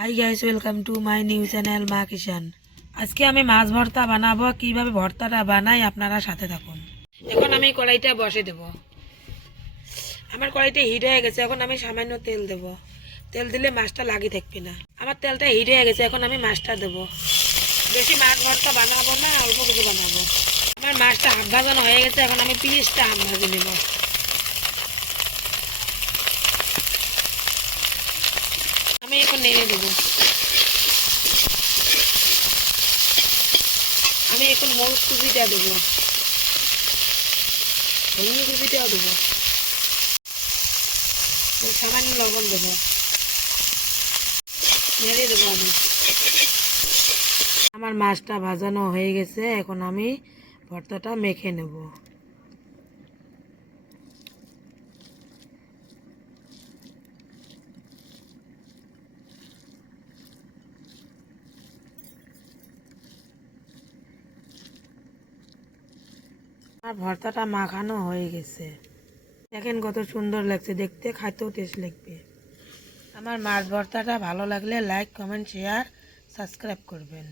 Hi guys, welcome to my new channel মা কিষান। আজকে আমি মাছ ভর্তা বানাবো। কিভাবে ভর্তাটা বানাই আপনারা সাথে থাকুন। এখন আমি কড়াইটা বসে দেব। আমার কড়াইটা হিট হয়ে গেছে। এখন আমি সামান্য তেল দেব। তেল দিলে মাছটা লাগি থাকবে না। আমার তেলটা হিট হয়ে গেছে। এখন আমি মাছটা দেব। বেশি মাছ ভর্তা বানাবো না, অল্প কিছু বানাবো। আমার মাছটা হাফ ভাজানো হয়ে গেছে। এখন আমি পিসটা হাফ ভাজে নেব। আমি এখন নেড়ে দেবো। আমি এখন মরিচ কুচিটা দেবো, ধনিয়া কুচিটাও দেবো, সামান্য লবণ দেবো, নেড়ে দেবো আমি। আমার মাছটা ভাজানো হয়ে গেছে। এখন আমি ভর্তাটা মেখে নেব। আমার ভর্তাটা মাখানো হয়ে গেছে। দেখেন কত সুন্দর লাগছে দেখতে, খাইতেও টেস্ট লাগবে। আমার মাছ ভর্তাটা ভালো লাগলে লাইক, কমেন্ট, শেয়ার, সাবস্ক্রাইব করবেন।